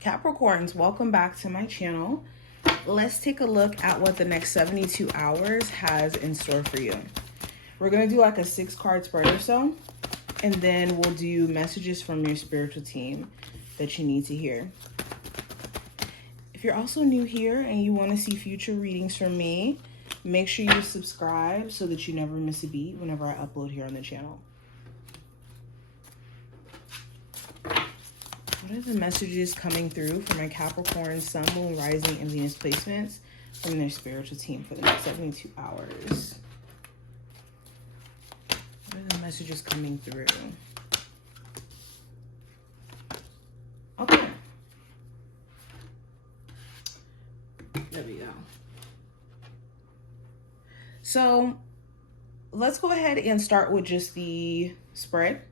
Capricorns, welcome back to my channel. Let's take a look at what the next 72 hours has in store for you. We're going to do like a 6-card spread or so, and then we'll do messages from your spiritual team that you need to hear. If you're also new here and you want to see future readings from me, make sure you subscribe so that you never miss a beat whenever I upload here on the channel. What are the messages coming through for my Capricorn, Sun, Moon, Rising, and Venus placements from their spiritual team for the next 72 hours? What are the messages coming through? Okay. There we go. So let's go ahead and start with just the spread.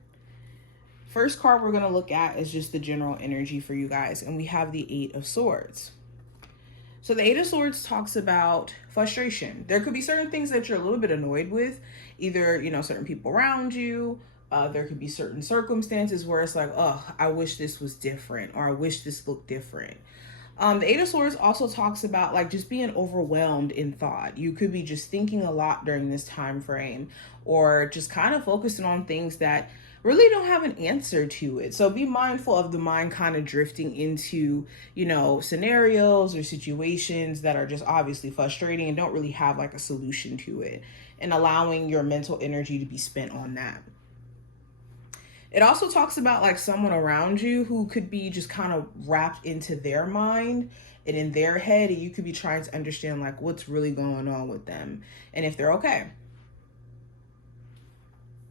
First card we're going to look at is just the general energy for you guys. And we have the 8 of Swords. So the 8 of Swords talks about frustration. There could be certain things that you're a little bit annoyed with. Either, certain people around you. There could be certain circumstances where it's like, oh, I wish this was different. Or I wish this looked different. The 8 of Swords also talks about like just being overwhelmed in thought. You could be just thinking a lot during this time frame. Or just kind of focusing on things that really don't have an answer to it. So be mindful of the mind kind of drifting into, scenarios or situations that are just obviously frustrating and don't really have like a solution to it, and allowing your mental energy to be spent on that. It also talks about like someone around you who could be just kind of wrapped into their mind and in their head, and you could be trying to understand like what's really going on with them and if they're okay.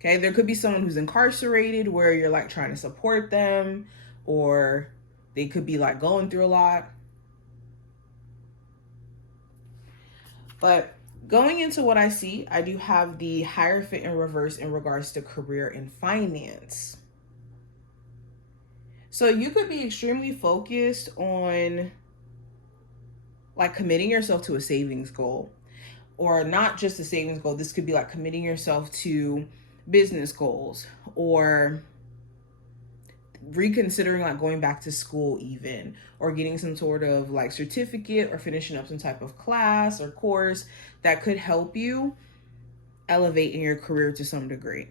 Okay, there could be someone who's incarcerated where you're like trying to support them, or they could be like going through a lot. But going into what I see, I do have the Hierophant in reverse in regards to career and finance. So you could be extremely focused on like committing yourself to a savings goal, or not just a savings goal. This could be like committing yourself to business goals, or reconsidering like going back to school even, or getting some sort of like certificate or finishing up some type of class or course that could help you elevate in your career to some degree.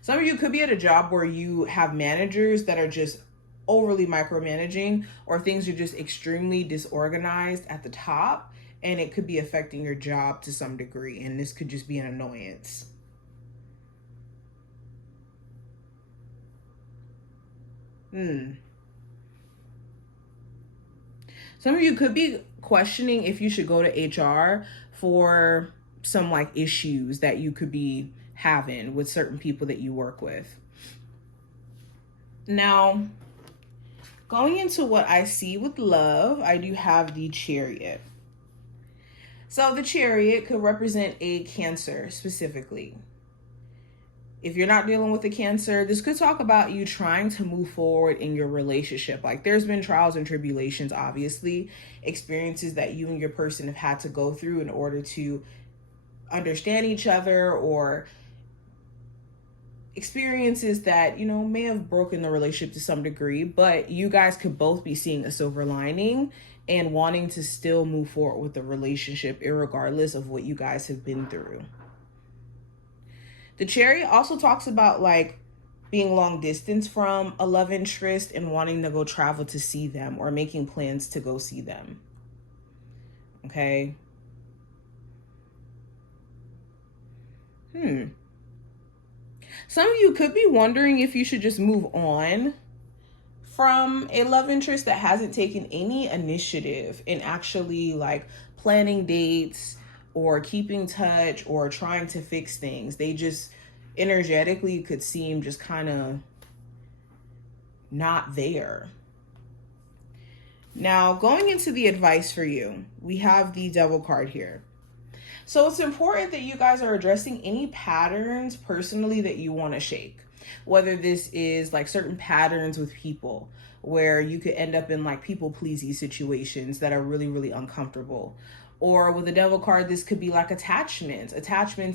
Some of you could be at a job where you have managers that are just overly micromanaging, or things are just extremely disorganized at the top, and it could be affecting your job to some degree, and this could just be an annoyance. Some of you could be questioning if you should go to HR for some like issues that you could be having with certain people that you work with. Now, going into what I see with love, I do have the Chariot. So the Chariot could represent a Cancer specifically. If you're not dealing with a Cancer, this could talk about you trying to move forward in your relationship. Like there's been trials and tribulations, obviously, experiences that you and your person have had to go through in order to understand each other, or experiences that, may have broken the relationship to some degree, but you guys could both be seeing a silver lining and wanting to still move forward with the relationship, irregardless of what you guys have been through. The Chariot also talks about like being long distance from a love interest and wanting to go travel to see them, or making plans to go see them. Okay. Some of you could be wondering if you should just move on from a love interest that hasn't taken any initiative in actually like planning dates, or keeping touch, or trying to fix things. They just energetically could seem just kind of not there. Now, going into the advice for you, we have the Devil card here. So it's important that you guys are addressing any patterns personally that you want to shake. Whether this is like certain patterns with people where you could end up in like people-pleasing situations that are really, really uncomfortable. Or with the Devil card, this could be like attachments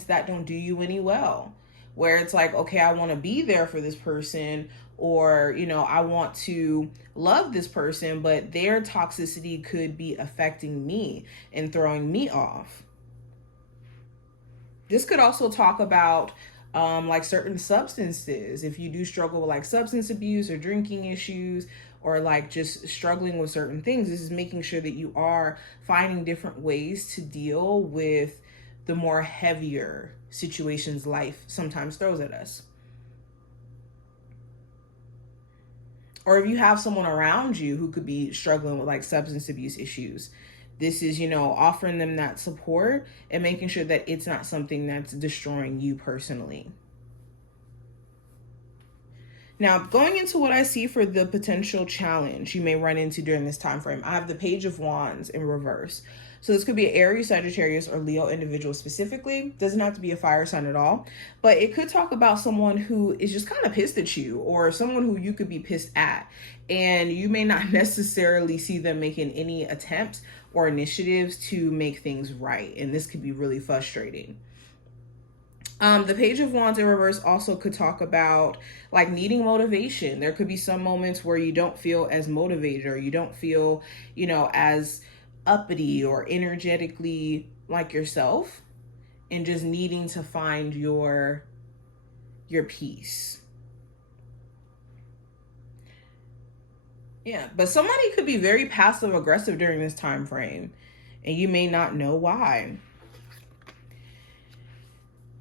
that don't do you any well, where it's like, okay, I want to be there for this person, or, you know, I want to love this person, but their toxicity could be affecting me and throwing me off. This could also talk about like certain substances. If you do struggle with like substance abuse or drinking issues, or like just struggling with certain things, this is making sure that you are finding different ways to deal with the more heavier situations life sometimes throws at us. Or if you have someone around you who could be struggling with like substance abuse issues, this is, you know, offering them that support and making sure that it's not something that's destroying you personally. Now, going into what I see for the potential challenge you may run into during this time frame, I have the Page of Wands in reverse. So this could be an Aries, Sagittarius, or Leo individual specifically. Doesn't have to be a fire sign at all, but it could talk about someone who is just kind of pissed at you, or someone who you could be pissed at, and you may not necessarily see them making any attempts or initiatives to make things right, and this could be really frustrating. The Page of Wands in reverse also could talk about like needing motivation. There could be some moments where you don't feel as motivated, or you don't feel, you know, as uppity or energetically like yourself, and just needing to find your peace. Yeah, but somebody could be very passive aggressive during this time frame, and you may not know why.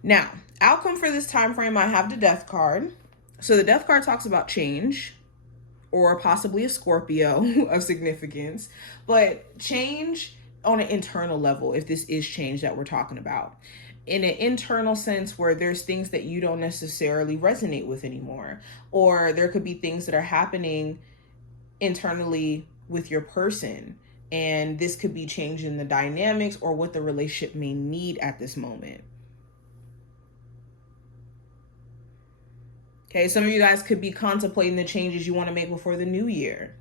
Now, outcome for this time frame, I have the Death card. So the Death card talks about change, or possibly a Scorpio of significance, but change on an internal level, if this is change that we're talking about. In an internal sense where there's things that you don't necessarily resonate with anymore, or there could be things that are happening internally with your person, and this could be changing the dynamics or what the relationship may need at this moment. Okay, some of you guys could be contemplating the changes you want to make before the new year.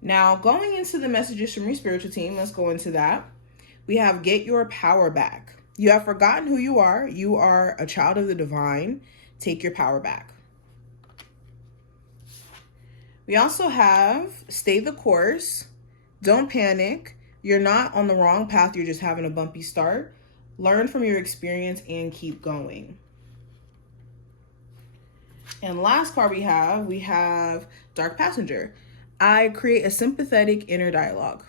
Now, going into the messages from your spiritual team, let's go into that. We have get your power back. You have forgotten who you are. You are a child of the divine. Take your power back. We also have stay the course. Don't panic. You're not on the wrong path. You're just having a bumpy start. Learn from your experience and keep going. And last card we have Dark Passenger. I create a sympathetic inner dialogue.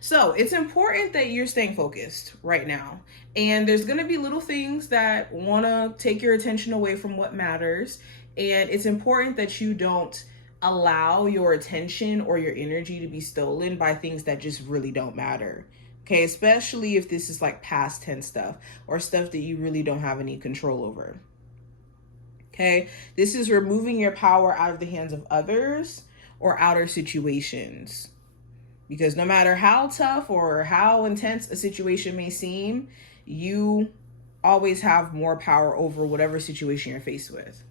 So it's important that you're staying focused right now. And there's going to be little things that want to take your attention away from what matters. And it's important that you don't allow your attention or your energy to be stolen by things that just really don't matter. Okay, especially if this is like past tense stuff or stuff that you really don't have any control over. Okay, this is removing your power out of the hands of others or outer situations. Because no matter how tough or how intense a situation may seem, you always have more power over whatever situation you're faced with.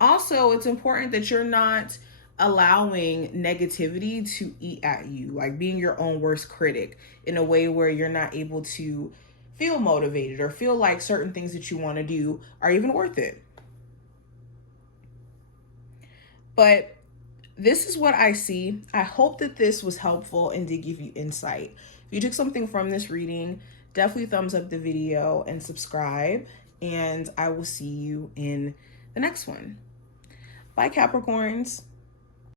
Also, it's important that you're not allowing negativity to eat at you, like being your own worst critic in a way where you're not able to feel motivated or feel like certain things that you want to do are even worth it. But this is what I see. I hope that this was helpful and did give you insight. If you took something from this reading, definitely thumbs up the video and subscribe. And I will see you in the next one. Bye, Capricorns.